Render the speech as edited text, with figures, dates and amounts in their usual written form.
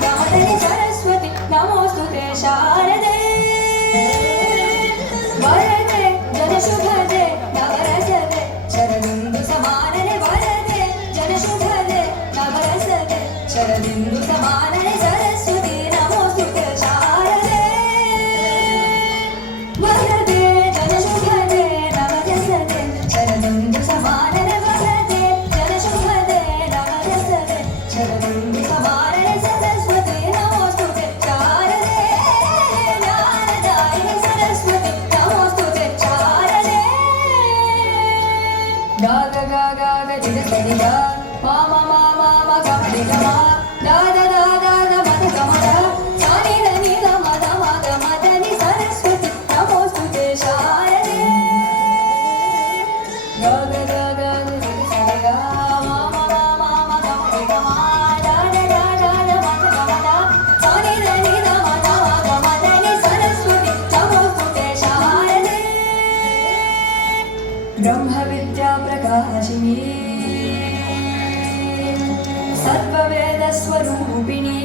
सरस्वती नमोस्तुते शारदे वरदे जनशुभदे नवरसदे शरदिन्दु समानने वरदे जनशुभदे नवरसदे शरदिन्दु समानने सरस्वती नमोस्तुते शारदे वरदे जनशुभदे नवरसदे शरदिन्दु समानने वरदे जनशुभदे नवरसदे शरदिन्दु समानने सरस्वती नमोस्तुते शारदे ज्ञानदायिनि सरस्वती नमोस्तुते शारदे गा गा गा गा गा जिद सरि गा मा मा मा मा मा गा मा रे गा मा दा दा दा दा दा मा दा गा मा दा सा नि दा नि दा मा दा मा गा मा दा नि सरस्वती नमोस्तुते शारदे गा गा गा गा गा जिद सरि गा मा मा मा मा मा गा मा रे गा मा दा दा दा दा दा मा दा गा मा दा सा नि दा नि दा मा दा मा गा मा दा नि सरस्वती नमोस्तुते शारदे ब्रह्मविद्या प्रकाशिनी सर्ववेदस्वरूपिणी